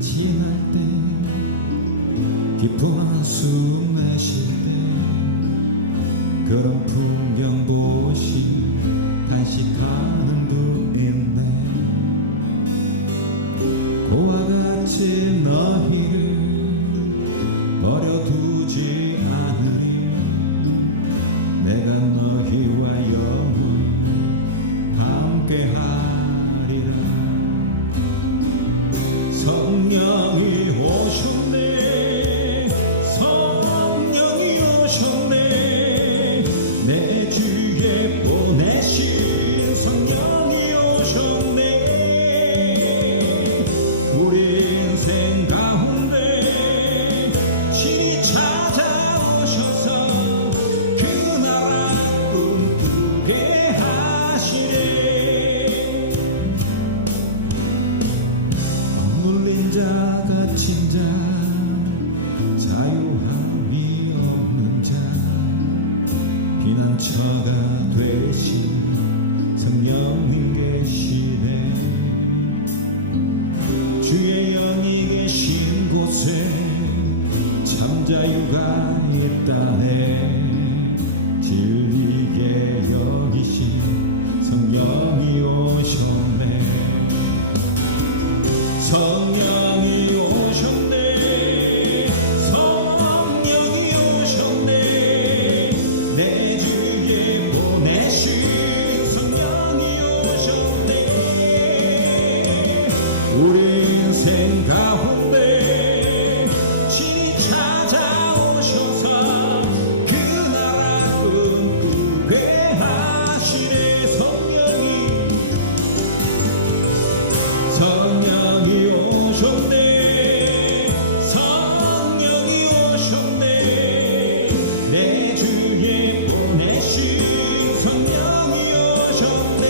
지날 때 깊은 한숨 내쉴 때 그런 풍경 보시 단식하는 분인데 보와 같이 너희를 버려두지 않으리 내가 너희와 영원히 함께하리라. 성령이 오셨네 성령이 오셨네 내 주에 보내신 성령이 오셨네 우리 인생 가운데 신이 찾아오셔서 그 나라 꿈꾸게 하시네. 억눌린 자 갇힌 자 자유함이 없는 자 피난처가 되신 성령님 계시네. 주의 영이 계신 곳에 참 자유가 있다네. 진리게 여기신 성령이 오셨네. 성령이 오셨네 성령이 오셨네 내 주에 보내신 성령이 오셨네 우리 인생 가운데 신이 찾아오셔서 그 나라 꿈꾸게 하시네. 성령이 오셨네 성령이 오셨네 내 주에 보내신 성령이 오셨네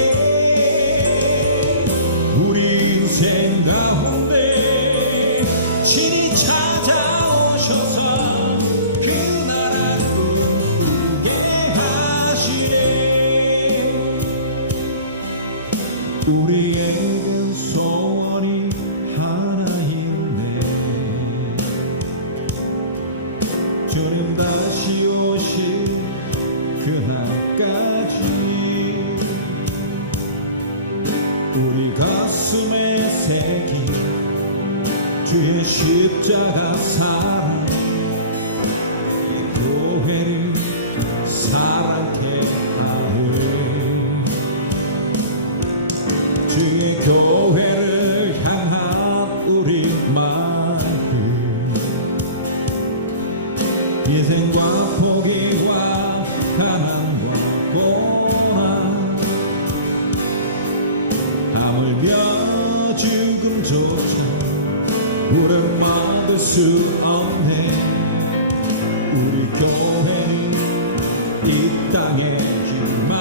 우리 인생 가운데 신이 찾아오셔서 그 나라 꿈꾸게 하시네. 우리의 소원이 하나 있네. 주님 다시 오실 그날까지 우리 가슴에 새긴 주의 십자가 사랑 이 교회를 사랑케 하네. 주의 교회를 향한 우리 마음 희생과 포기와 가난과 고난 하물며 죽음조차 우린 막을 수 없네. 우리 교회는 이 땅의 희망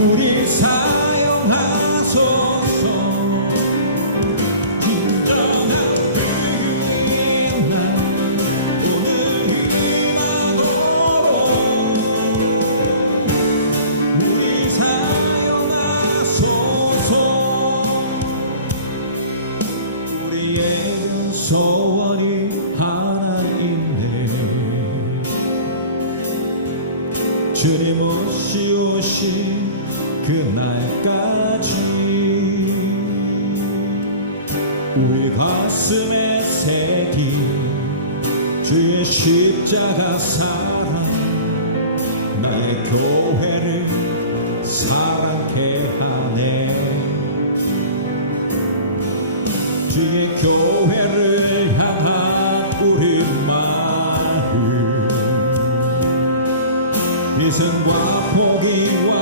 우리 사용하소서. 진정한 회개의 날 오늘 희망으로 우리 사용하소서. 우리의 소원이 하나 있네. 주님 오시오시 그날까지 우리 가슴에 새긴 주의 십자가 사랑 나의 교회를 사랑케 하네. 주의 교회를 향한 우리 마음 희생과 포기와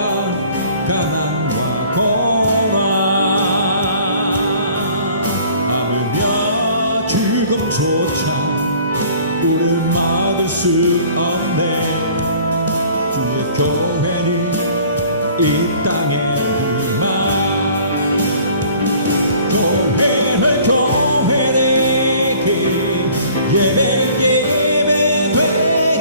가난과 고난 하물며 죽음조차 우릴 막을 수 없네. 주의 교회는 이 땅의 희망 교회를 예배 예배 되게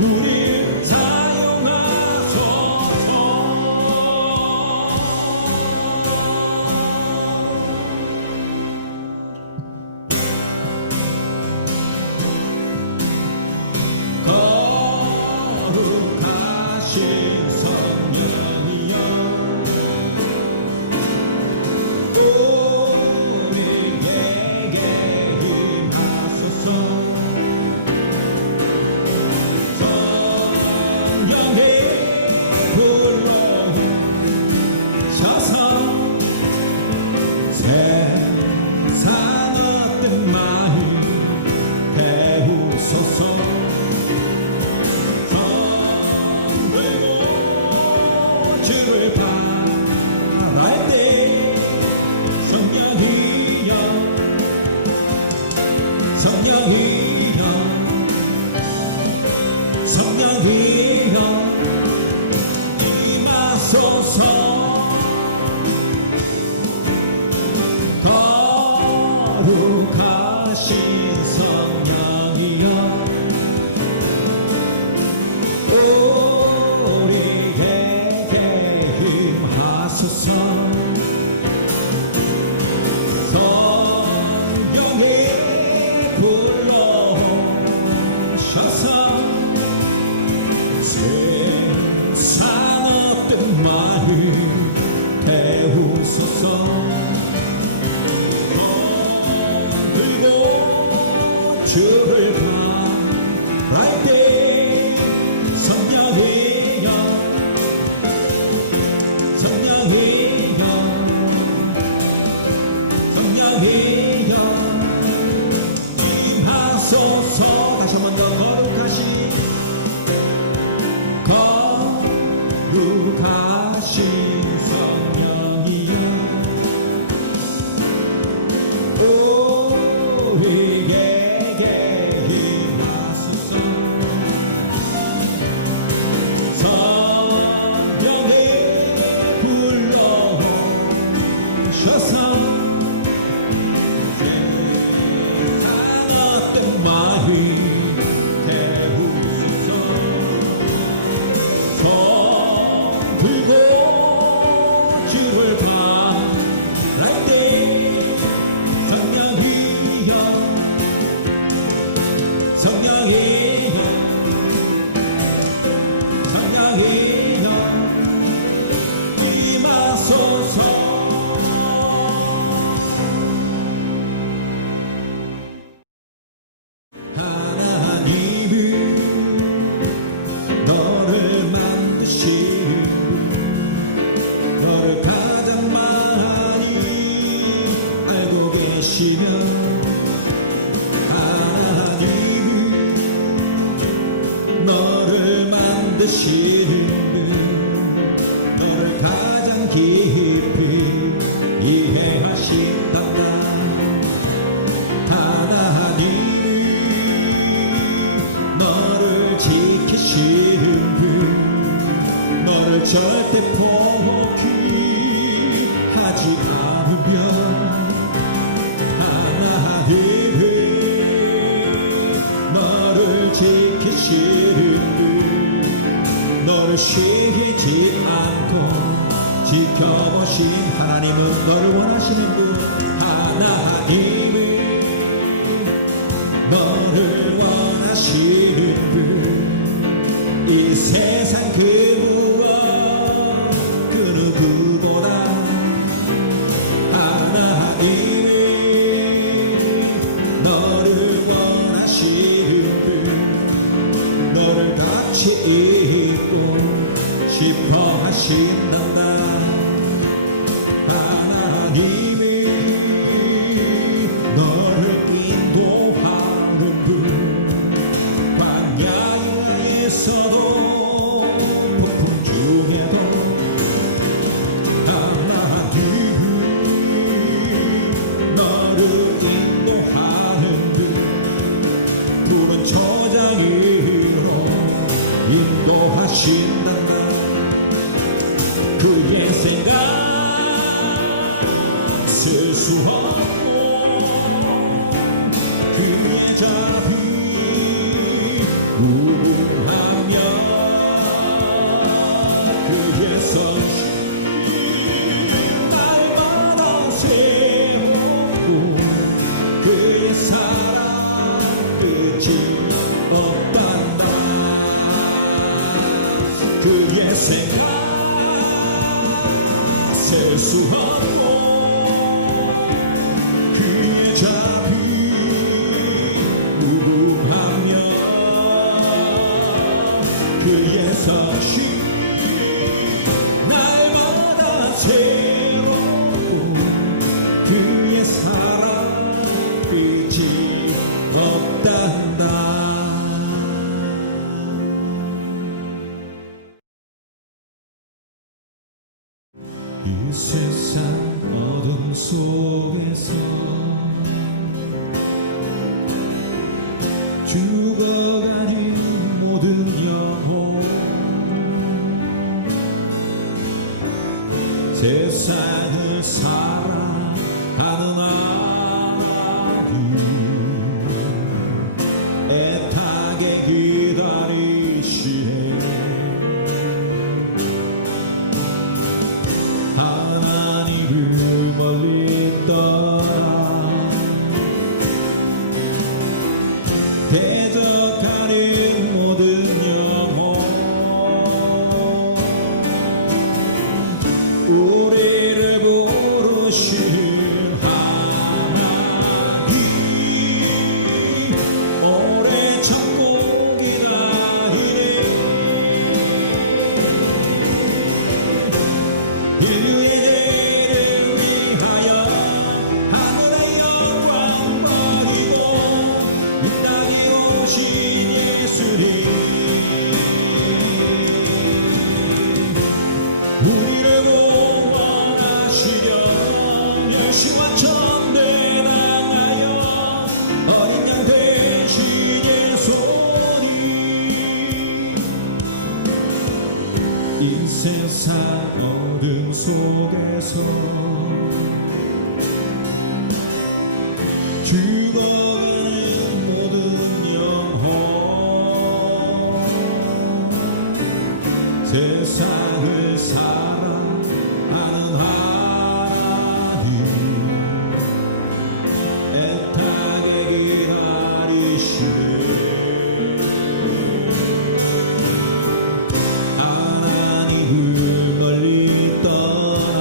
우리 사용하소서. 거룩하신 성령이여 우리에게 임하소서. 성령의 불러 셔서 세상 어떤 마음 배우소서. 성되고 주를 바랄 때 성령이여 성령이여 성령이여 임하소서. 거룩하신 성령이여 우리에게 임하소서. 성령의 불러 셔서 세상 어떤 마음 배우소서. 들고 주를 바랄 때 성령이여 성령이여 성령이여 임하소서. 다시 한 번 더 거룩하신 성령이여 우리에게 임하소서. 성령의 불러 셔서 세상 어떤 마음 배우소서. 손 들고 주를 바랄 때 성령이여 성령이여 성령이여 임하소서. 하나님은 너를 만드신 너를 가장 많이 알고 계시며 하나님은 너를 만드시는 분 너를 가장 깊이 이해하신단다. 하나님은 너를 지키시는 분 너를 절대 포기하지 않으며 하나님은 너를 지키시는 분 너를 쉬지 않고 지켜보신 하나님은 너를 원하시는 분 하나님은 너를 원하시는 분 이 세상 그 무엇 그 누구보다 하나님은 너를 원하시는 분 너를 같이 있고 싶어 하신단다. 하나님은 너를 인도하는 분 광야에서도 폭풍 중에도 하나님은 너를 인도하는 분 푸른 초장으로 인도하신단다. 그의 생각 쓸 수 없고 그의 자비 무궁한 내 생각 셀 수 없고 그의 자비 무궁하며 그의 성실 날마다 새로운 그의 사랑 끝이 없단다. 이 세상 어둠 속에서 죽어가는 모든 영혼 세상을 사랑하는 하나님 애타게 기다리시네. 하나님을 멀리 떠나 대적하는 모든 영혼 우리를 부르신 하나님 오래 참고 기다리네. 인류의 죄를 위하여 하늘의 영광 버리고 이 땅에 오신 예수님 우리를 구원하시려 열심과 천대 나가여 어린 양 대신 예수님 이 세상 어둠 속에서 죽어가는 모든 영혼 세상을 사랑하는 하나님 애타게 기다리시네. 하나님을 멀리 떠나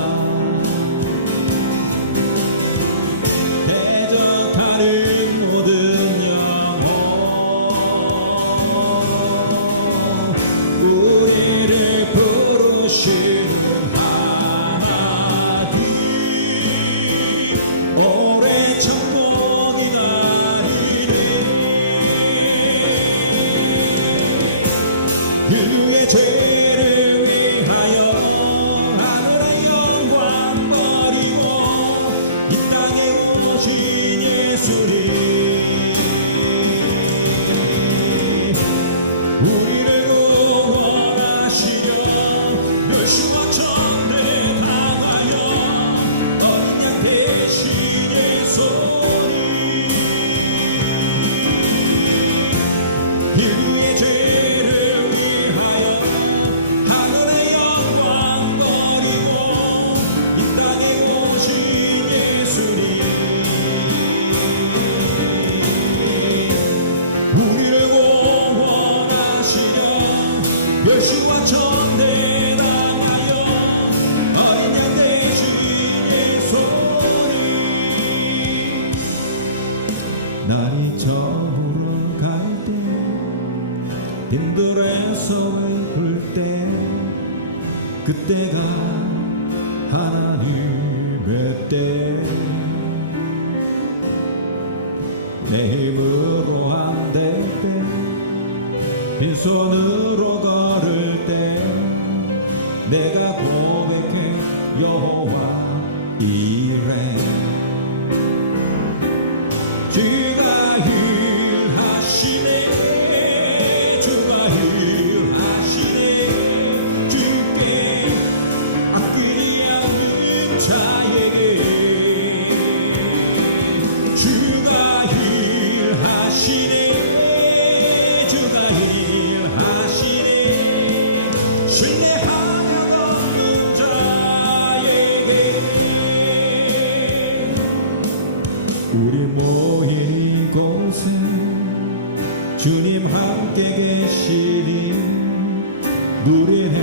대적하는 모든 영혼 우리를 부르시는 하나님 오래 참고 기다리네. 인류의 죄를 위하여 하늘의 영광 버리고 이 땅에 오신 예수님 우리를 구원하시려 멸시와 천대 당하여 어린 양 대신 예수님 인류의 죄를 위하여 하늘의 영광 버리고 이 땅에 오신 예수님 우리를 구원하시려 멸시와 천대 당하여 어린 양 대신 예수님 날이 저물어 갈 때 빈들에서 불때 그때가 하나님의 때 내 힘으로 안 될 때 빈손으로 걸을 때 내가 고백해 여호와 이래 주가 일하시네 주가 일하시네 주께 아끼지 않는 자에게 주가 일하시네 주가 일하시네 신뢰하며 걷는 자에게 우리 모인 이곳에 주님 함께 계시니 누리네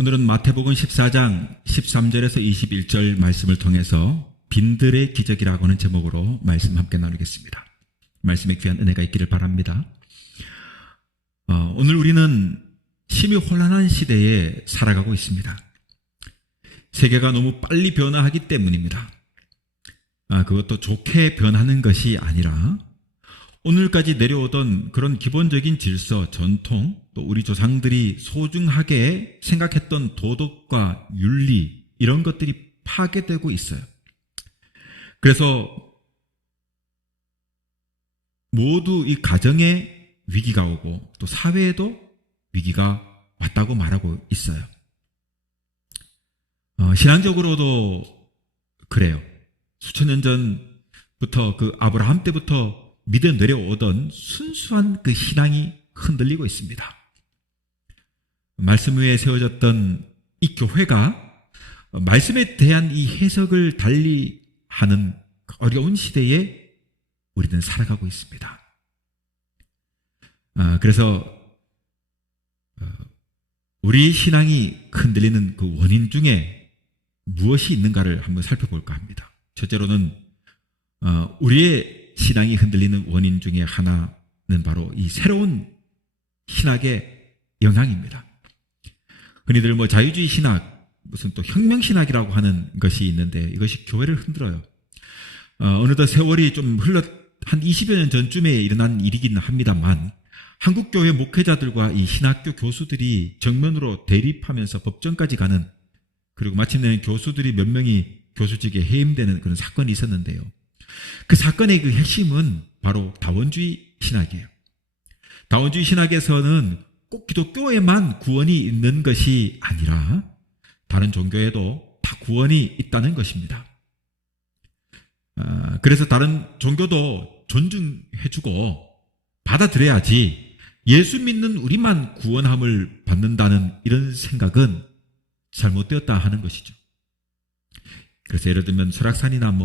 오늘은 마태복음 14장 13절에서 21절 말씀을 통해서 빈들의 기적이라고 하는 제목으로 말씀 함께 나누겠습니다. 말씀에 귀한 은혜가 있기를 바랍니다. 오늘 우리는 심히 혼란한 시대에 살아가고 있습니다. 세계가 너무 빨리 변화하기 때문입니다. 그것도 좋게 변하는 것이 아니라 오늘까지 내려오던 그런 기본적인 질서, 전통, 또 우리 조상들이 소중하게 생각했던 도덕과 윤리, 이런 것들이 파괴되고 있어요. 그래서 모두 이 가정에 위기가 오고 또 사회에도 위기가 왔다고 말하고 있어요. 신앙적으로도 그래요. 수천 년 전부터 그 아브라함 때부터 믿어 내려오던 순수한 그 신앙이 흔들리고 있습니다. 말씀 위에 세워졌던 이 교회가 말씀에 대한 이 해석을 달리 하는 어려운 시대에 우리는 살아가고 있습니다. 그래서 우리 신앙이 흔들리는 그 원인 중에 무엇이 있는가를 한번 살펴볼까 합니다. 첫째로는 우리의 신앙이 흔들리는 원인 중에 하나는 바로 이 새로운 신학의 영향입니다. 흔히들 자유주의 신학, 무슨 또 혁명신학이라고 하는 것이 있는데 이것이 교회를 흔들어요. 어느덧 세월이 좀 한 20여 년 전쯤에 일어난 일이긴 합니다만 한국교회 목회자들과 이 신학교 교수들이 정면으로 대립하면서 법정까지 가는, 그리고 마침내는 교수들이 몇 명이 교수직에 해임되는 그런 사건이 있었는데요. 그 사건의 그 핵심은 바로 다원주의 신학이에요. 다원주의 신학에서는 꼭 기독교에만 구원이 있는 것이 아니라 다른 종교에도 다 구원이 있다는 것입니다. 그래서 다른 종교도 존중해주고 받아들여야지 예수 믿는 우리만 구원함을 받는다는 이런 생각은 잘못되었다 하는 것이죠. 그래서 예를 들면 설악산이나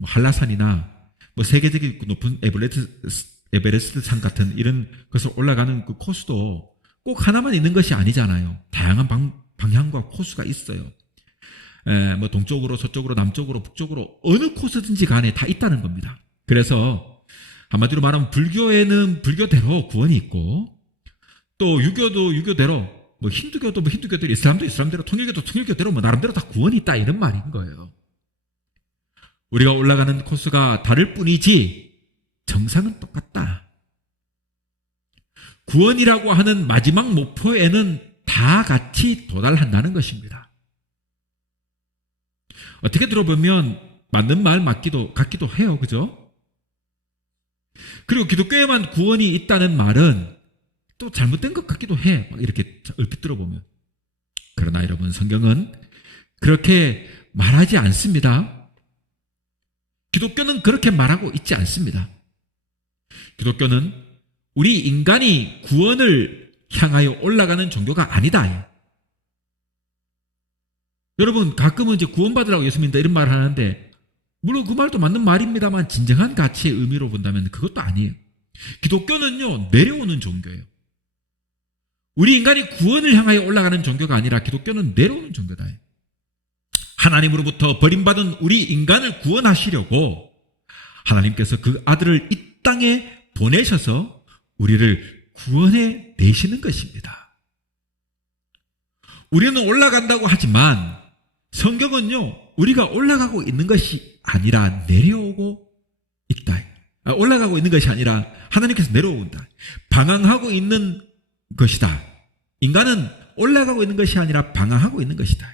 한라산이나 세계적인 높은 에베레스트 산 같은 이런 것을 올라가는 그 코스도 꼭 하나만 있는 것이 아니잖아요. 다양한 방향과 코스가 있어요. 동쪽으로, 서쪽으로, 남쪽으로, 북쪽으로 어느 코스든지 간에 다 있다는 겁니다. 그래서 한마디로 말하면 불교에는 불교대로 구원이 있고, 또 유교도 유교대로, 힌두교도 힌두교대로, 이슬람도 이슬람대로, 통일교도 통일교대로 나름대로 다 구원이 있다, 이런 말인 거예요. 우리가 올라가는 코스가 다를 뿐이지 정상은 똑같다. 구원이라고 하는 마지막 목표에는 다 같이 도달한다는 것입니다. 어떻게 들어보면 맞는 말 같기도 해요. 그죠? 그리고 기독교에만 구원이 있다는 말은 또 잘못된 것 같기도 해. 이렇게 얼핏 들어보면. 그러나 여러분, 성경은 그렇게 말하지 않습니다. 기독교는 그렇게 말하고 있지 않습니다. 기독교는 우리 인간이 구원을 향하여 올라가는 종교가 아니다. 여러분, 가끔은 이제 구원받으라고 예수 믿는다 이런 말을 하는데, 물론 그 말도 맞는 말입니다만 진정한 가치의 의미로 본다면 그것도 아니에요. 기독교는요, 내려오는 종교예요. 우리 인간이 구원을 향하여 올라가는 종교가 아니라 기독교는 내려오는 종교다. 하나님으로부터 버림받은 우리 인간을 구원하시려고 하나님께서 그 아들을 이 땅에 보내셔서 우리를 구원해 내시는 것입니다. 우리는 올라간다고 하지만 성경은요, 우리가 올라가고 있는 것이 아니라 내려오고 있다. 올라가고 있는 것이 아니라 하나님께서 내려온다. 방황하고 있는 것이다. 인간은 올라가고 있는 것이 아니라 방황하고 있는 것이다.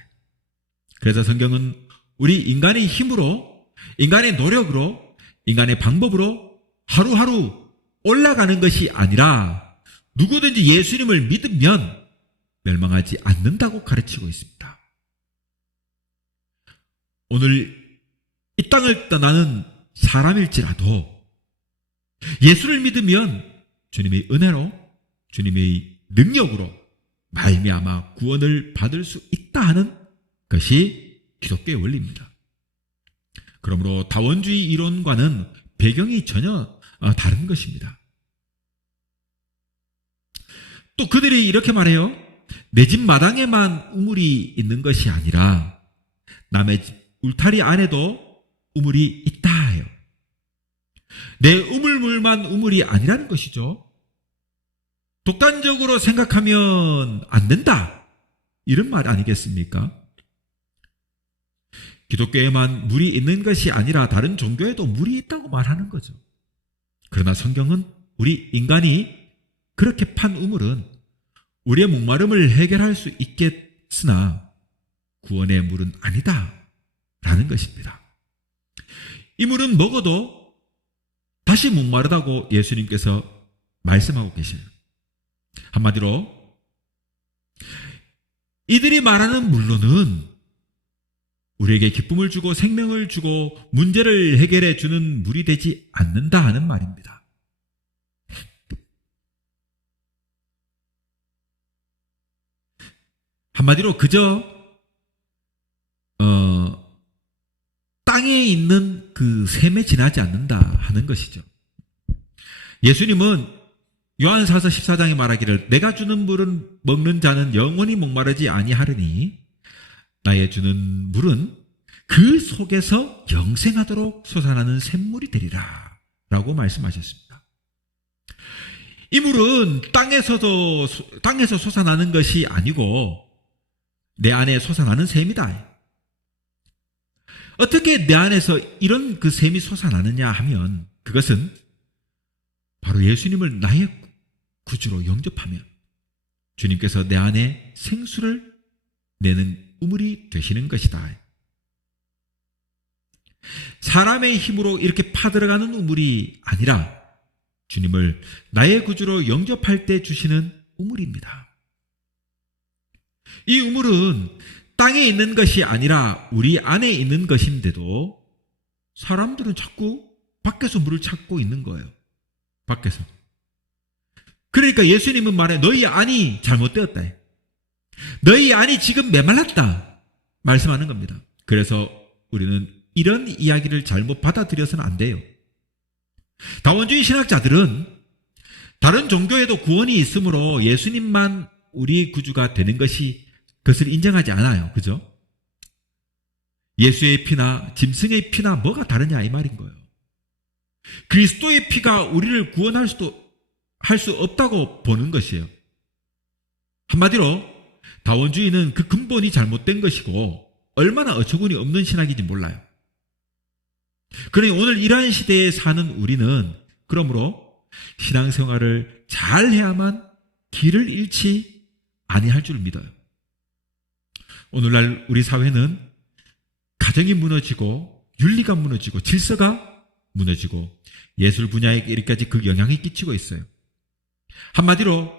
그래서 성경은 우리 인간의 힘으로, 인간의 노력으로, 인간의 방법으로 하루하루 올라가는 것이 아니라 누구든지 예수님을 믿으면 멸망하지 않는다고 가르치고 있습니다. 오늘 이 땅을 떠나는 사람일지라도 예수를 믿으면 주님의 은혜로, 주님의 능력으로 말미암아 구원을 받을 수 있다 하는 것이 기독교의 원리입니다. 그러므로 다원주의 이론과는 배경이 전혀 다른 것입니다. 또 그들이 이렇게 말해요. 내 집 마당에만 우물이 있는 것이 아니라 남의 집 울타리 안에도 우물이 있다 해요. 내 우물물만 우물이 아니라는 것이죠. 독단적으로 생각하면 안 된다, 이런 말 아니겠습니까? 기독교에만 물이 있는 것이 아니라 다른 종교에도 물이 있다고 말하는 거죠. 그러나 성경은 우리 인간이 그렇게 판 우물은 우리의 목마름을 해결할 수 있겠으나 구원의 물은 아니다 라는 것입니다. 이 물은 먹어도 다시 목마르다고 예수님께서 말씀하고 계세요. 한마디로 이들이 말하는 물로는 우리에게 기쁨을 주고 생명을 주고 문제를 해결해 주는 물이 되지 않는다 하는 말입니다. 한마디로 그저 땅에 있는 그 샘에 지나지 않는다 하는 것이죠. 예수님은 요한사서 14장에 말하기를 내가 주는 물은 먹는 자는 영원히 목마르지 아니하리니 나의 주는 물은 그 속에서 영생하도록 솟아나는 샘물이 되리라 라고 말씀하셨습니다. 이 물은 땅에서 솟아나는 것이 아니고 내 안에 솟아나는 샘이다. 어떻게 내 안에서 이런 그 샘이 솟아나느냐 하면 그것은 바로 예수님을 나의 구주로 영접하면 주님께서 내 안에 생수를 내는 우물이 되시는 것이다. 사람의 힘으로 이렇게 파들어가는 우물이 아니라 주님을 나의 구주로 영접할 때 주시는 우물입니다. 이 우물은 땅에 있는 것이 아니라 우리 안에 있는 것인데도 사람들은 자꾸 밖에서 물을 찾고 있는 거예요. 밖에서. 그러니까 예수님은 말해 너희 안이 잘못되었다. 너희 안이 지금 메말랐다 말씀하는 겁니다. 그래서 우리는 이런 이야기를 잘못 받아들여서는 안 돼요. 다원주의 신학자들은 다른 종교에도 구원이 있으므로 예수님만 우리 구주가 되는 그것을 인정하지 않아요. 그죠? 예수의 피나 짐승의 피나 뭐가 다르냐 이 말인 거예요. 그리스도의 피가 우리를 구원할 할 수 없다고 보는 것이에요. 한마디로 다원주의는 그 근본이 잘못된 것이고 얼마나 어처구니 없는 신학인지 몰라요. 그러니 오늘 이러한 시대에 사는 우리는 그러므로 신앙생활을 잘 해야만 길을 잃지 아니할 줄 믿어요. 오늘날 우리 사회는 가정이 무너지고 윤리가 무너지고 질서가 무너지고 예술 분야에 이렇게까지 그 영향이 끼치고 있어요. 한마디로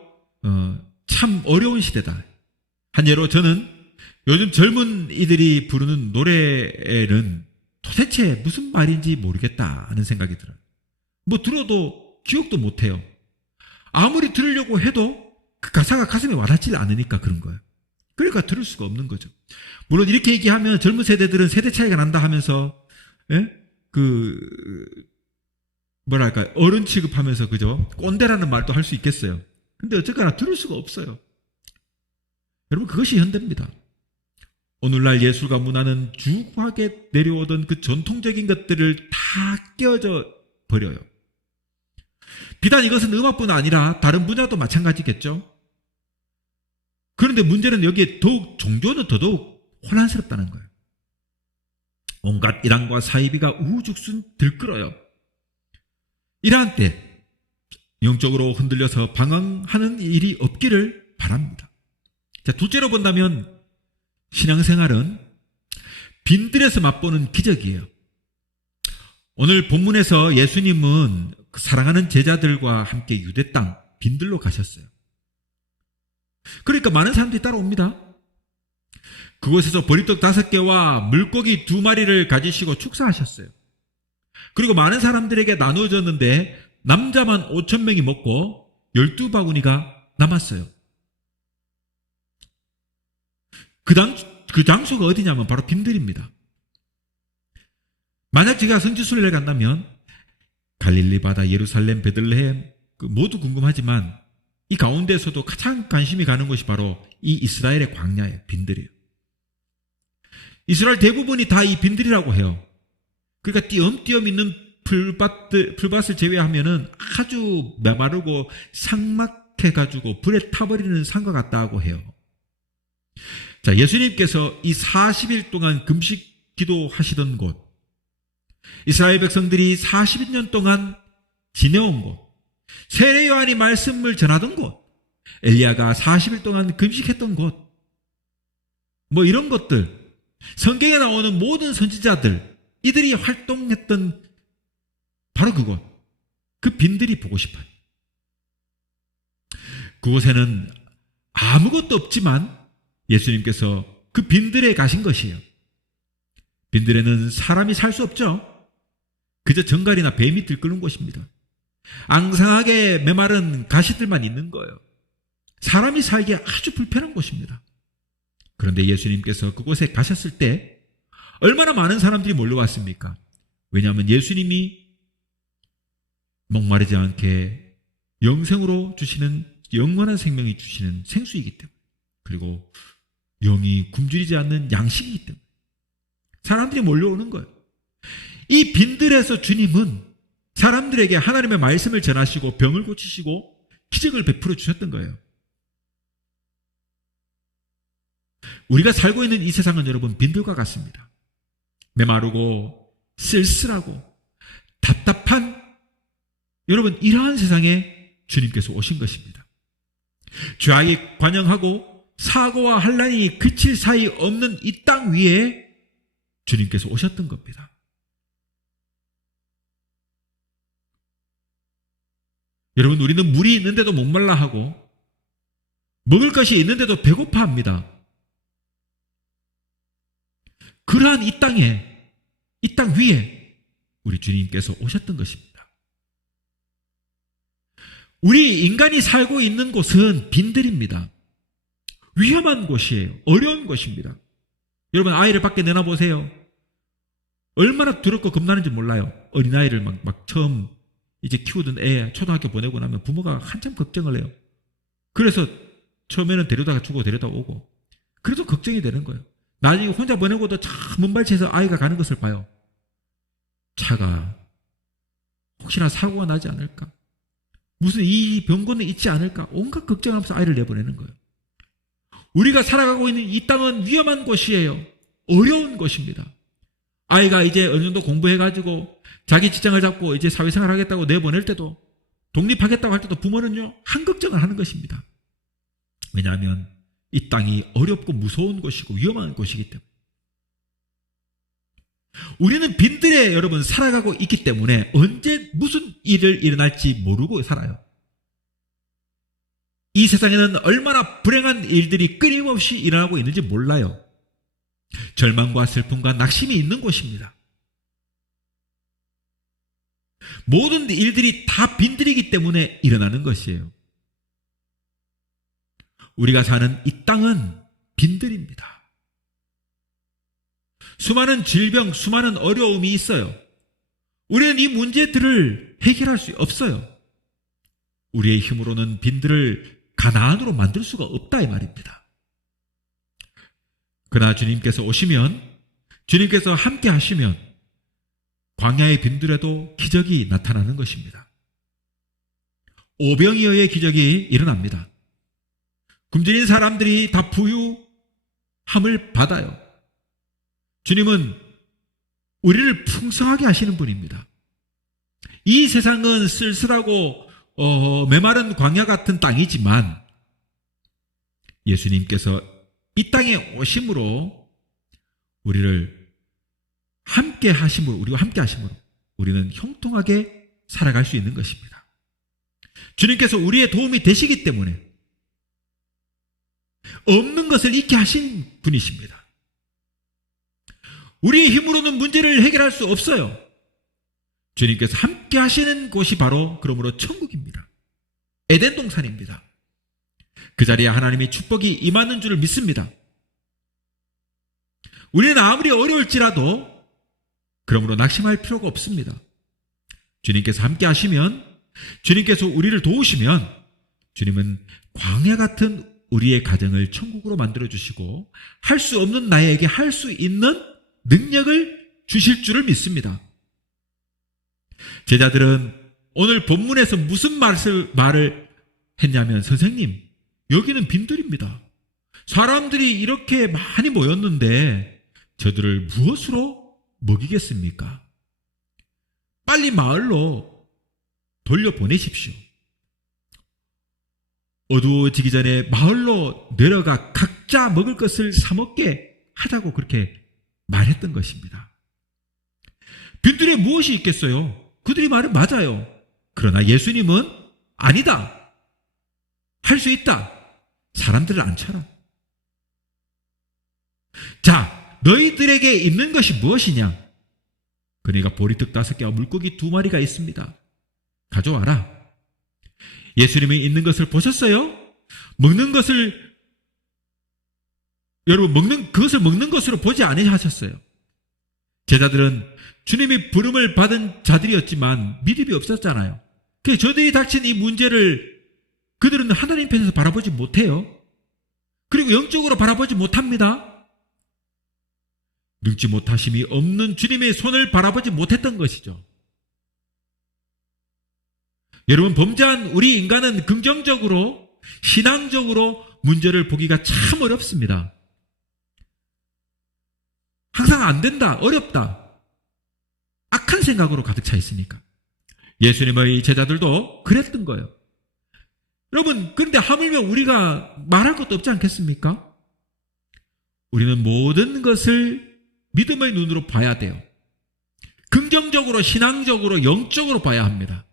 참 어려운 시대다. 한 예로 저는 요즘 젊은 이들이 부르는 노래에는 도대체 무슨 말인지 모르겠다 하는 생각이 들어요. 뭐 들어도 기억도 못해요. 아무리 들으려고 해도 그 가사가 가슴에 와닿지 않으니까 그런 거예요. 그러니까 들을 수가 없는 거죠. 물론 이렇게 얘기하면 젊은 세대들은 세대 차이가 난다 하면서 뭐랄까 어른 취급하면서 그죠? 꼰대라는 말도 할 수 있겠어요. 근데 어쨌거나 들을 수가 없어요. 여러분 그것이 현대입니다. 오늘날 예술과 문화는 주구하게 내려오던 그 전통적인 것들을 다 깨어져 버려요. 비단 이것은 음악뿐 아니라 다른 분야도 마찬가지겠죠. 그런데 문제는 여기에 더욱 종교는 더더욱 혼란스럽다는 거예요. 온갖 이랑과 사이비가 우후죽순 들끓어요. 이러한 때 영적으로 흔들려서 방황하는 일이 없기를 바랍니다. 자, 둘째로 본다면 신앙생활은 빈들에서 맛보는 기적이에요. 오늘 본문에서 예수님은 사랑하는 제자들과 함께 유대 땅 빈들로 가셨어요. 그러니까 많은 사람들이 따라옵니다. 그곳에서 보리떡 5개와 물고기 2마리를 가지시고 축사하셨어요. 그리고 많은 사람들에게 나누어졌는데 남자만 5,000명이 먹고 12바구니가 남았어요. 그 장소가 어디냐면 바로 빈들입니다. 만약 제가 성지순례를 간다면 갈릴리 바다, 예루살렘, 베들레헴 모두 궁금하지만 이 가운데서도 가장 관심이 가는 것이 바로 이 이스라엘의 광야예요. 빈들이에요. 이스라엘 대부분이 다 이 빈들이라고 해요. 그러니까 띄엄띄엄 있는 풀밭을 제외하면은 아주 메마르고 삭막해가지고 불에 타버리는 산과 같다고 해요. 자, 예수님께서 이 40일 동안 금식 기도하시던 곳, 이스라엘 백성들이 40년 동안 지내온 곳, 세례 요한이 말씀을 전하던 곳, 엘리야가 40일 동안 금식했던 곳, 뭐 이런 것들, 성경에 나오는 모든 선지자들, 이들이 활동했던 바로 그곳, 그 빈들이 보고 싶어요. 그곳에는 아무것도 없지만 예수님께서 그 빈들에 가신 것이에요. 빈들에는 사람이 살 수 없죠. 그저 정갈이나 뱀이 들끓는 곳입니다. 앙상하게 메마른 가시들만 있는 거예요. 사람이 살기에 아주 불편한 곳입니다. 그런데 예수님께서 그곳에 가셨을 때 얼마나 많은 사람들이 몰려왔습니까? 왜냐하면 예수님이 목마르지 않게 영생으로 주시는, 영원한 생명이 주시는 생수이기 때문에, 그리고 영이 굶주리지 않는 양식이기 때문에 사람들이 몰려오는 거예요. 이 빈들에서 주님은 사람들에게 하나님의 말씀을 전하시고 병을 고치시고 기적을 베풀어 주셨던 거예요. 우리가 살고 있는 이 세상은 여러분 빈들과 같습니다. 메마르고 쓸쓸하고 답답한, 여러분 이러한 세상에 주님께서 오신 것입니다. 죄악이 관영하고 사고와 환난이 그칠 사이 없는 이 땅 위에 주님께서 오셨던 겁니다. 여러분, 우리는 물이 있는데도 목말라 하고 먹을 것이 있는데도 배고파합니다. 그러한 이 땅에, 이 땅 위에 우리 주님께서 오셨던 것입니다. 우리 인간이 살고 있는 곳은 빈들입니다. 위험한 곳이에요. 어려운 곳입니다. 여러분, 아이를 밖에 내놔보세요. 얼마나 두렵고 겁나는지 몰라요. 어린아이를 막 처음 이제 키우던 애 초등학교 보내고 나면 부모가 한참 걱정을 해요. 그래서 처음에는 데려다가 주고 데려다 오고, 그래도 걱정이 되는 거예요. 나중에 혼자 보내고도 참 먼발치에서 아이가 가는 것을 봐요. 차가 혹시나 사고가 나지 않을까? 무슨 이 병고는 있지 않을까? 온갖 걱정하면서 아이를 내보내는 거예요. 우리가 살아가고 있는 이 땅은 위험한 곳이에요. 어려운 곳입니다. 아이가 이제 어느 정도 공부해가지고 자기 직장을 잡고 이제 사회생활 하겠다고 내보낼 때도, 독립하겠다고 할 때도 부모는요, 한 걱정을 하는 것입니다. 왜냐하면 이 땅이 어렵고 무서운 곳이고 위험한 곳이기 때문에. 우리는 빈들에 여러분 살아가고 있기 때문에 언제 무슨 일을 일어날지 모르고 살아요. 이 세상에는 얼마나 불행한 일들이 끊임없이 일어나고 있는지 몰라요. 절망과 슬픔과 낙심이 있는 곳입니다. 모든 일들이 다 빈들이기 때문에 일어나는 것이에요. 우리가 사는 이 땅은 빈들입니다. 수많은 질병, 수많은 어려움이 있어요. 우리는 이 문제들을 해결할 수 없어요. 우리의 힘으로는 빈들을 가나안으로 만들 수가 없다 이 말입니다. 그러나 주님께서 오시면, 주님께서 함께 하시면 광야의 빈들에도 기적이 나타나는 것입니다. 오병이어의 기적이 일어납니다. 굶주린 사람들이 다 부유함을 받아요. 주님은 우리를 풍성하게 하시는 분입니다. 이 세상은 쓸쓸하고 메마른 광야 같은 땅이지만 예수님께서 이 땅에 오심으로 우리를 함께 하심으로, 우리와 함께 하심으로 우리는 형통하게 살아갈 수 있는 것입니다. 주님께서 우리의 도움이 되시기 때문에 없는 것을 있게 하신 분이십니다. 우리의 힘으로는 문제를 해결할 수 없어요. 주님께서 함께 하시는 곳이 바로 그러므로 천국입니다. 에덴 동산입니다. 그 자리에 하나님의 축복이 임하는 줄을 믿습니다. 우리는 아무리 어려울지라도 그러므로 낙심할 필요가 없습니다. 주님께서 함께 하시면, 주님께서 우리를 도우시면 주님은 광야 같은 우리의 가정을 천국으로 만들어주시고 할 수 없는 나에게 할 수 있는 능력을 주실 줄을 믿습니다. 제자들은 오늘 본문에서 무슨 말을 했냐면, 선생님, 여기는 빈들입니다. 사람들이 이렇게 많이 모였는데 저들을 무엇으로 먹이겠습니까? 빨리 마을로 돌려보내십시오. 어두워지기 전에 마을로 내려가 각자 먹을 것을 사먹게 하자고 그렇게 말했던 것입니다. 빈들에 무엇이 있겠어요? 그들이 말은 맞아요. 그러나 예수님은 아니다. 할 수 있다. 사람들을 앉혀라. 자, 너희들에게 있는 것이 무엇이냐? 그러니까 보리떡 5개와 물고기 2마리가 있습니다. 가져와라. 예수님이 있는 것을 보셨어요? 먹는 것을, 여러분, 그것을 먹는 것으로 보지 아니하셨어요. 제자들은 주님이 부름을 받은 자들이었지만 믿음이 없었잖아요. 그래서 저들이 닥친 이 문제를 그들은 하나님 편에서 바라보지 못해요. 그리고 영적으로 바라보지 못합니다. 늙지 못하심이 없는 주님의 손을 바라보지 못했던 것이죠. 여러분, 범죄한 우리 인간은 긍정적으로, 신앙적으로 문제를 보기가 참 어렵습니다. 항상 안 된다, 어렵다, 악한 생각으로 가득 차 있으니까. 예수님의 제자들도 그랬던 거예요. 여러분, 그런데 하물며 우리가 말할 것도 없지 않겠습니까? 우리는 모든 것을 믿음의 눈으로 봐야 돼요. 긍정적으로, 신앙적으로, 영적으로 봐야 합니다.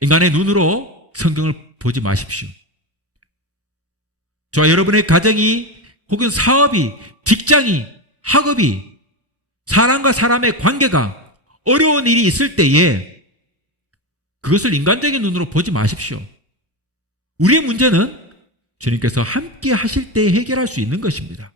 인간의 눈으로 성경을 보지 마십시오. 저와 여러분의 가정이, 혹은 사업이, 직장이, 학업이, 사람과 사람의 관계가 어려운 일이 있을 때에 그것을 인간적인 눈으로 보지 마십시오. 우리의 문제는 주님께서 함께 하실 때 해결할 수 있는 것입니다.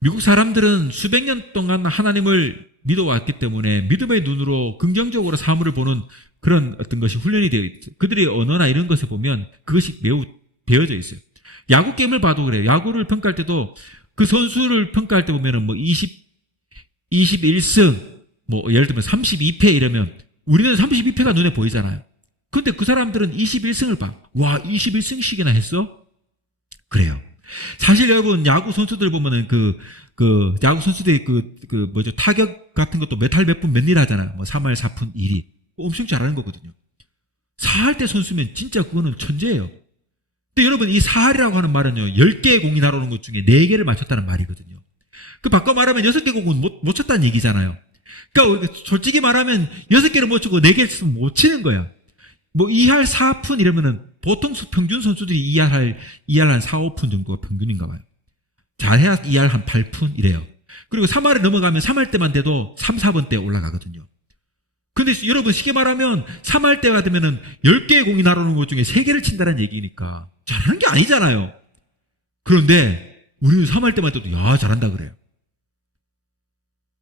미국 사람들은 수백 년 동안 하나님을 믿어왔기 때문에 믿음의 눈으로 긍정적으로 사물을 보는 그런 어떤 것이 훈련이 되어 있어요. 그들의 언어나 이런 것을 보면 그것이 매우 배어져 있어요. 야구 게임을 봐도 그래요. 야구를 평가할 때도 그 선수를 평가할 때 보면은 21승, 예를 들면 32패 이러면 우리는 32패가 눈에 보이잖아요. 근데 그 사람들은 21승을 봐. 와, 21승씩이나 했어? 그래요. 사실 여러분, 야구 선수들 보면은 야구 선수들이 타격 같은 것도 몇 할 몇 분 몇 일 하잖아요. 3할 4푼 1리. 엄청 잘하는 거거든요. 4할 때 선수면 진짜 그거는 천재예요. 근데 여러분, 이 4할이라고 하는 말은요, 10개의 공이 날아오는 것 중에 4개를 맞췄다는 말이거든요. 바꿔 말하면 6개 공은 못 쳤다는 얘기잖아요. 그러니까 솔직히 말하면 6개를 못 치고 4개를 치면 못 치는 거야. 2할 4푼 이러면은 보통 평균 선수들이 2할 한 4, 5푼 정도가 평균인가 봐요. 잘해야 2할 한 8푼 이래요. 그리고 3할에 넘어가면 3할 때만 돼도 3, 4번 때 올라가거든요. 근데 여러분, 쉽게 말하면 3할 때가 되면은 10개의 공이 날아오는 것 중에 3개를 친다는 얘기니까 잘하는 게 아니잖아요. 그런데 우리는 3할 때만 돼도 야, 잘한다 그래요.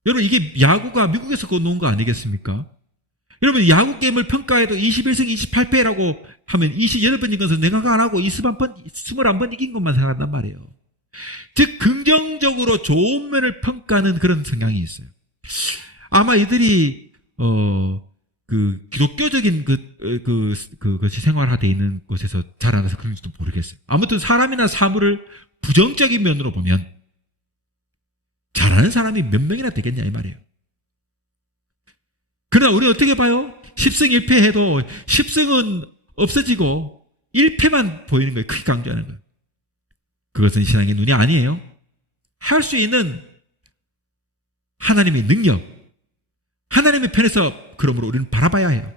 여러분, 이게 야구가 미국에서 놓은 거 아니겠습니까? 여러분, 야구 게임을 평가해도 21승 28패라고 하면 28번 이긴 것은 내가 안 하고 21번 이긴 것만 생각한단 말이에요. 즉, 긍정적으로 좋은 면을 평가하는 그런 성향이 있어요. 아마 이들이 기독교적인 그것이 생활화되어 있는 곳에서 자라나서 그런지도 모르겠어요. 아무튼 사람이나 사물을 부정적인 면으로 보면 잘하는 사람이 몇 명이나 되겠냐 이 말이에요. 그러나 우리는 어떻게 봐요? 10승 1패 해도 10승은 없어지고 1패만 보이는 거예요. 크게 강조하는 거예요. 그것은 신앙의 눈이 아니에요. 할 수 있는 하나님의 능력, 하나님의 편에서 그러므로 우리는 바라봐야 해요.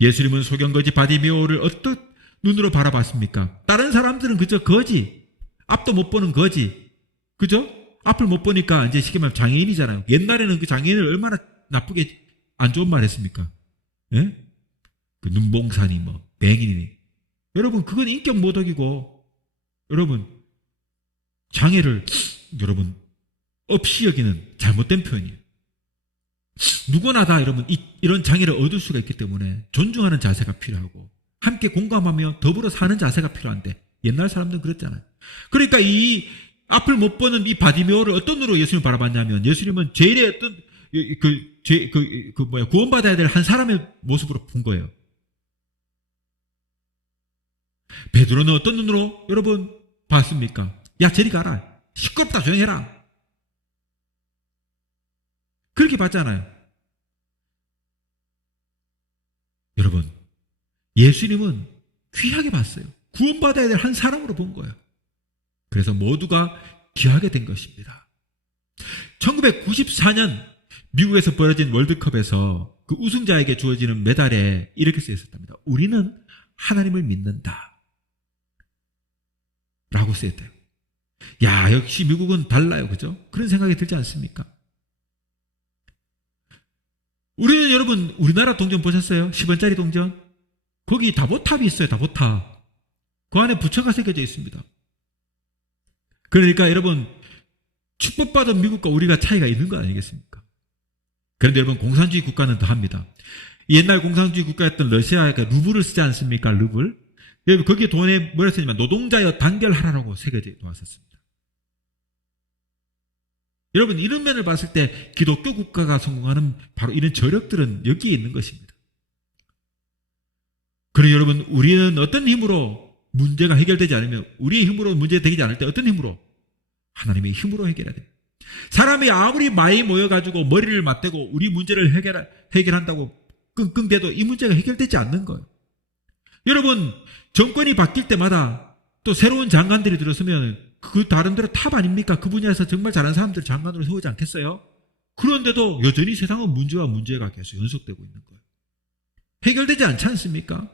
예수님은 소경거지 바디메오를 어떤 눈으로 바라봤습니까? 다른 사람들은 그저 거지, 앞도 못 보는 거지, 그죠? 앞을 못 보니까 이제 쉽게 말하면 장애인이잖아요. 옛날에는 그 장애인을 얼마나 나쁘게 안 좋은 말 했습니까? 예? 그 눈봉산이 맹인이니. 여러분, 그건 인격 모독이고, 여러분, 장애를 여러분 없이 여기는 잘못된 표현이에요. 누구나 다 여러분 이런 장애를 얻을 수가 있기 때문에 존중하는 자세가 필요하고 함께 공감하며 더불어 사는 자세가 필요한데 옛날 사람들은 그랬잖아요. 그러니까 이 앞을 못 보는 이 바디메오를 어떤 눈으로 예수님을 바라봤냐면 예수님은 죄인의 어떤 구원받아야 될 한 사람의 모습으로 본 거예요. 베드로는 어떤 눈으로 여러분 봤습니까? 야 저리 가라. 시끄럽다 조용해라. 그렇게 봤잖아요. 여러분 예수님은 귀하게 봤어요. 구원받아야 될 한 사람으로 본 거예요. 그래서 모두가 귀하게 된 것입니다. 1994년 미국에서 벌어진 월드컵에서 그 우승자에게 주어지는 메달에 이렇게 쓰여 있었답니다. 우리는 하나님을 믿는다 라고 쓰였대요. 야 역시 미국은 달라요. 그죠? 그런 생각이 들지 않습니까? 우리는 여러분 우리나라 동전 보셨어요? 10원짜리 동전? 거기 다보탑이 있어요. 다보탑. 그 안에 부처가 새겨져 있습니다. 그러니까 여러분 축복받은 미국과 우리가 차이가 있는 거 아니겠습니까? 그런데 여러분 공산주의 국가는 더합니다. 옛날 공산주의 국가였던 러시아가 루블을 쓰지 않습니까? 루블. 여러분 거기에 돈에 뭐라 쓰냐면 노동자여 단결하라고 새겨져 놓았었습니다. 여러분 이런 면을 봤을 때 기독교 국가가 성공하는 바로 이런 저력들은 여기에 있는 것입니다. 그러나 여러분 우리는 어떤 힘으로 문제가 해결되지 않으면 우리의 힘으로 문제가 되지 않을 때 어떤 힘으로? 하나님의 힘으로 해결해야 됩니다. 사람이 아무리 많이 모여가지고 머리를 맞대고 우리 문제를 해결한다고 끙끙대도 이 문제가 해결되지 않는 거예요. 여러분 정권이 바뀔 때마다 또 새로운 장관들이 들어서면 그 다른 데로 탑 아닙니까? 그 분야에서 정말 잘하는 사람들 장관으로 세우지 않겠어요? 그런데도 여전히 세상은 문제가 계속 연속되고 있는 거예요. 해결되지 않지 않습니까?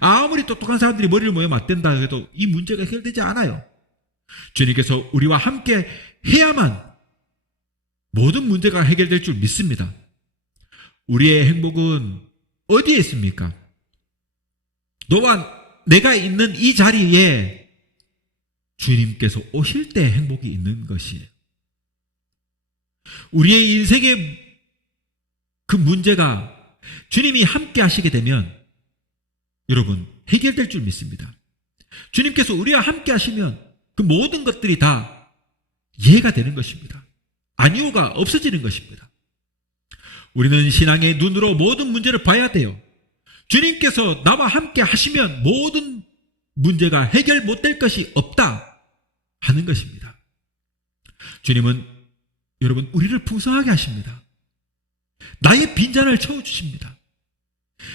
아무리 똑똑한 사람들이 머리를 모여 맞댄다 해도 이 문제가 해결되지 않아요. 주님께서 우리와 함께 해야만 모든 문제가 해결될 줄 믿습니다. 우리의 행복은 어디에 있습니까? 너와 내가 있는 이 자리에 주님께서 오실 때 행복이 있는 것이에요. 우리의 인생의 그 문제가 주님이 함께 하시게 되면 여러분 해결될 줄 믿습니다. 주님께서 우리와 함께 하시면 그 모든 것들이 다 이해가 되는 것입니다. 아니오가 없어지는 것입니다. 우리는 신앙의 눈으로 모든 문제를 봐야 돼요. 주님께서 나와 함께 하시면 모든 문제가 해결 못될 것이 없다 하는 것입니다. 주님은 여러분 우리를 풍성하게 하십니다. 나의 빈잔을 채워주십니다.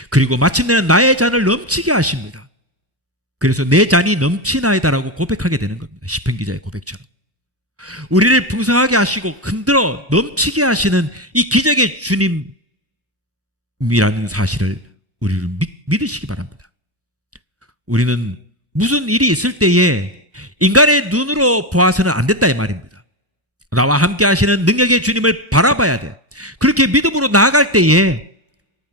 그리고 마침내는 나의 잔을 넘치게 하십니다. 그래서 내 잔이 넘치나이다라고 고백하게 되는 겁니다. 시편 기자의 고백처럼. 우리를 풍성하게 하시고 흔들어 넘치게 하시는 이 기적의 주님이라는 사실을 우리를 믿으시기 바랍니다. 우리는 무슨 일이 있을 때에 인간의 눈으로 보아서는 안 된다 이 말입니다. 나와 함께 하시는 능력의 주님을 바라봐야 돼요. 그렇게 믿음으로 나아갈 때에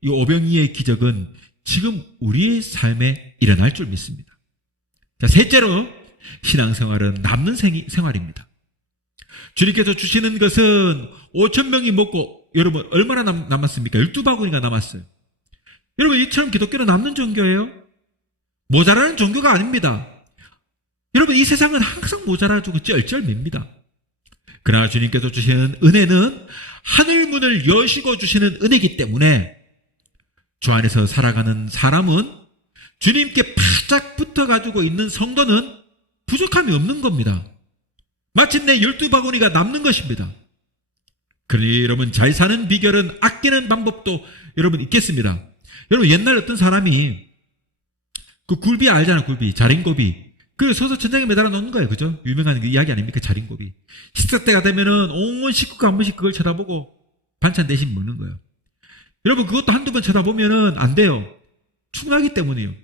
이 오병이의 기적은 지금 우리의 삶에 일어날 줄 믿습니다. 자, 셋째로 신앙생활은 남는 생활입니다. 주님께서 주시는 것은 5,000명이 먹고 여러분 얼마나 남았습니까? 12바구니가 남았어요. 여러분 이처럼 기독교는 남는 종교예요? 모자라는 종교가 아닙니다. 여러분 이 세상은 항상 모자라주고 쩔쩔맵니다. 그러나 주님께서 주시는 은혜는 하늘문을 여시고 주시는 은혜이기 때문에 주 안에서 살아가는 사람은 주님께 바짝 붙어가지고 있는 성도는 부족함이 없는 겁니다. 마침내 12바구니가 남는 것입니다. 그러니 여러분 잘 사는 비결은 아끼는 방법도 여러분 있겠습니다. 여러분 옛날 어떤 사람이 그 굴비 알잖아요. 굴비 자린고비 그 서서 천장에 매달아 놓는 거예요. 그죠? 유명한 그 이야기 아닙니까? 자린고비. 식사 때가 되면은 온 식구가 한 번씩 그걸 쳐다보고 반찬 대신 먹는 거예요. 여러분 그것도 한두 번 쳐다보면은 안 돼요. 충분하기 때문이에요.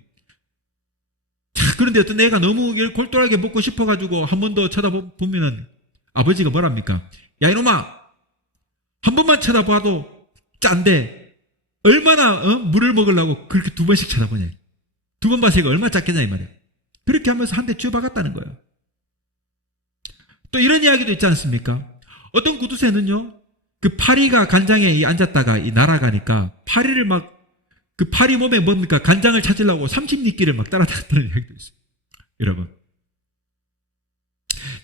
자, 그런데 어떤 애가 너무 골똘하게 먹고 싶어가지고 한 번 더 쳐다보면은 아버지가 뭐랍니까? 야 이놈아 한 번만 쳐다봐도 짠데 얼마나 물을 먹으려고 그렇게 두 번씩 쳐다보냐. 두 번 봐서 이거 얼마나 작겠냐 이 말이에요. 그렇게 하면서 한 대 쥐어박았다는 거예요. 또 이런 이야기도 있지 않습니까? 어떤 구두쇠는요 그 파리가 간장에 앉았다가 날아가니까 파리를 그 파리 몸에 뭡니까? 간장을 찾으려고 30리길을 따라다녔다는 이야기도 있어요. 여러분,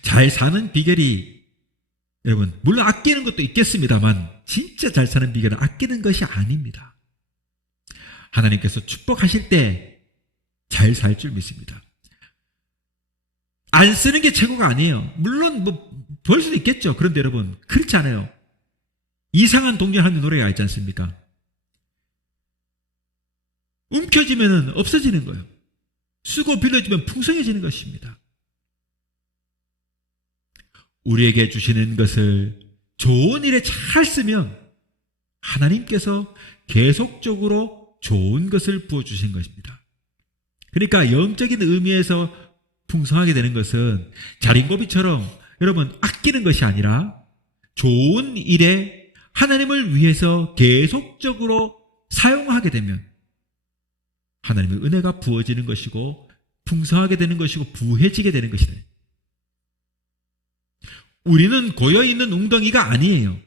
잘 사는 비결이, 여러분, 물론 아끼는 것도 있겠습니다만 진짜 잘 사는 비결은 아끼는 것이 아닙니다. 하나님께서 축복하실 때 잘 살 줄 믿습니다. 안 쓰는 게 최고가 아니에요. 물론 벌 수도 있겠죠. 그런데 여러분, 그렇지 않아요. 이상한 동료하는 노래가 있지 않습니까? 움켜쥐면 없어지는 거예요. 쓰고 빌려주면 풍성해지는 것입니다. 우리에게 주시는 것을 좋은 일에 잘 쓰면 하나님께서 계속적으로 좋은 것을 부어주신 것입니다. 그러니까 영적인 의미에서 풍성하게 되는 것은 자린고비처럼 여러분 아끼는 것이 아니라 좋은 일에 하나님을 위해서 계속적으로 사용하게 되면 하나님의 은혜가 부어지는 것이고 풍성하게 되는 것이고 부해지게 되는 것이다. 우리는 고여있는 웅덩이가 아니에요.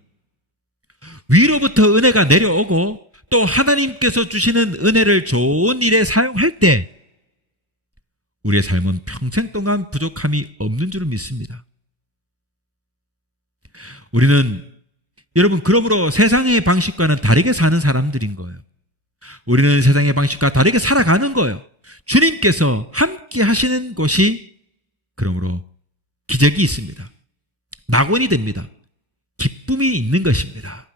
위로부터 은혜가 내려오고 또 하나님께서 주시는 은혜를 좋은 일에 사용할 때 우리의 삶은 평생 동안 부족함이 없는 줄을 믿습니다. 우리는 여러분 그러므로 세상의 방식과는 다르게 사는 사람들인 거예요. 우리는 세상의 방식과 다르게 살아가는 거예요. 주님께서 함께 하시는 곳이 그러므로 기적이 있습니다. 낙원이 됩니다. 기쁨이 있는 것입니다.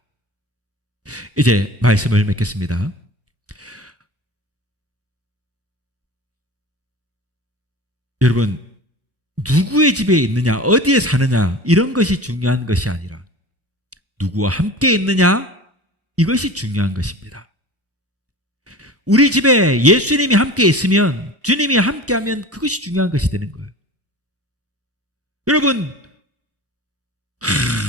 이제 말씀을 맺겠습니다. 여러분, 누구의 집에 있느냐, 어디에 사느냐 이런 것이 중요한 것이 아니라 누구와 함께 있느냐 이것이 중요한 것입니다. 우리 집에 예수님이 함께 있으면, 주님이 함께하면 그것이 중요한 것이 되는 거예요. 여러분,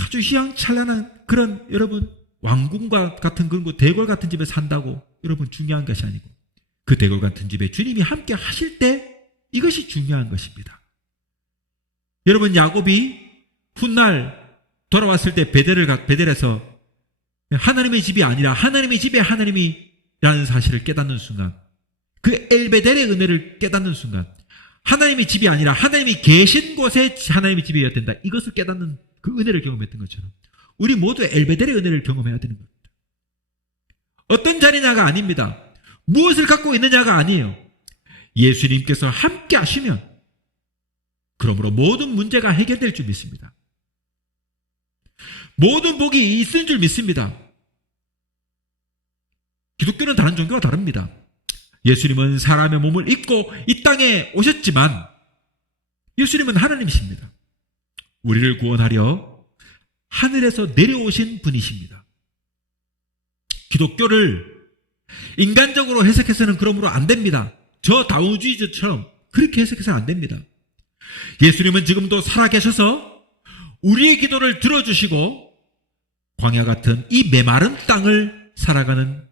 아주 휘황찬란한 그런 여러분 왕궁과 같은 그런 대궐 같은 집에 산다고 여러분 중요한 것이 아니고 그 대궐 같은 집에 주님이 함께 하실 때 이것이 중요한 것입니다. 여러분, 야곱이 훗날 돌아왔을 때 베델에서 하나님의 집이 아니라 하나님의 집에 하나님이라는 사실을 깨닫는 순간, 그 엘베델의 은혜를 깨닫는 순간, 하나님의 집이 아니라 하나님이 계신 곳에 하나님의 집이어야 된다, 이것을 깨닫는 그 은혜를 경험했던 것처럼 우리 모두 엘베델의 은혜를 경험해야 되는 겁니다. 어떤 자리냐가 아닙니다. 무엇을 갖고 있느냐가 아니에요. 예수님께서 함께 하시면 그러므로 모든 문제가 해결될 줄 믿습니다. 모든 복이 있을 줄 믿습니다. 기독교는 다른 종교와 다릅니다. 예수님은 사람의 몸을 입고 이 땅에 오셨지만 예수님은 하나님이십니다. 우리를 구원하려 하늘에서 내려오신 분이십니다. 기독교를 인간적으로 해석해서는 그러므로 안 됩니다. 저 다우주의자처럼 그렇게 해석해서는 안 됩니다. 예수님은 지금도 살아계셔서 우리의 기도를 들어주시고 광야 같은 이 메마른 땅을 살아가는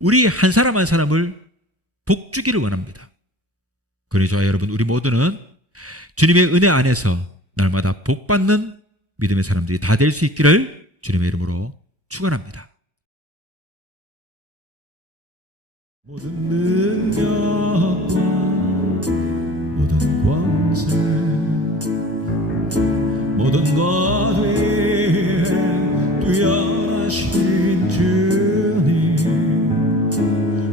우리 한 사람 한 사람을 복주기를 원합니다. 그러니 저와 여러분, 우리 모두는 주님의 은혜 안에서 날마다 복받는 믿음의 사람들이 다 될 수 있기를 주님의 이름으로 축원합니다. 모든 능력과 모든 권세 모든 것 위에 뛰어나신 주님,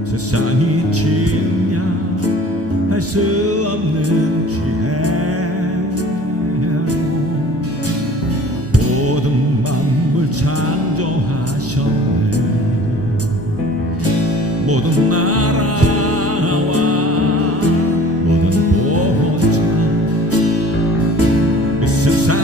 세상이 측량할 수 없는 지혜로 모든 만물 창조하셨네. 모든 나라와 모든 보호자, 이 세상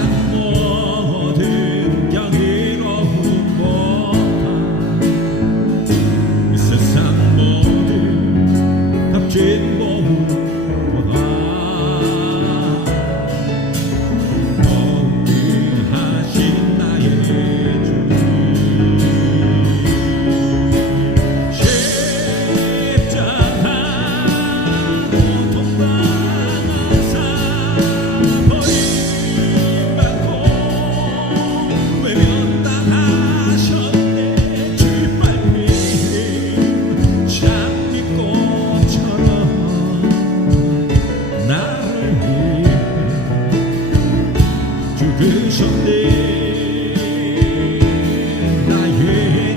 나의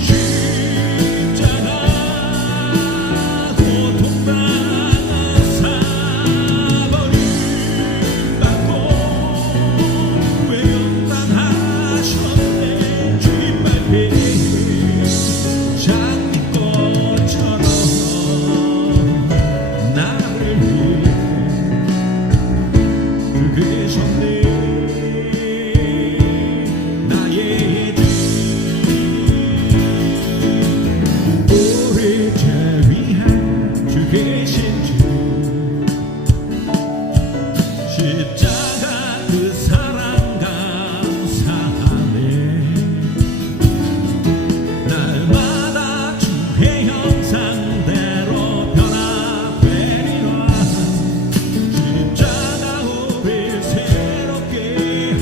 십자가 고통당한 사버림 받고 외면당하셨네. 깃발에 장미꽃처럼 나를 위해 계셨네. 나의 주 우리 죄 위한 주 계신 주 십자가 그 사랑 감사하네. 날마다 주의 형상대로 변화되리라. 십자가 우릴 새롭게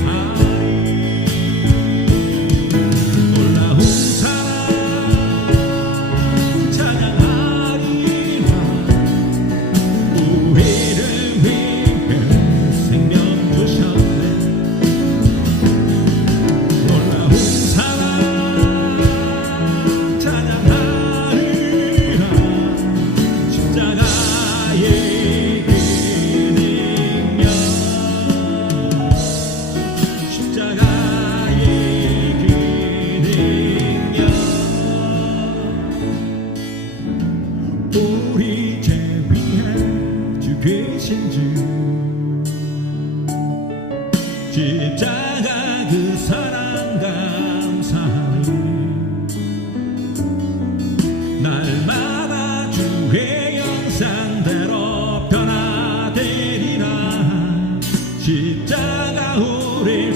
하리. 놀라운 사랑 찬양하리라. 우리를 위해 생명 주셨네. 놀라운 사랑 찬양하리라. 십자가의 그 능력, 십자가의 그 능력, 우리 죄 위해 주 계신 주 십자가 그 사랑 감사하니. 날마다 주의 형상대로 변화되리라. 십자가 우릴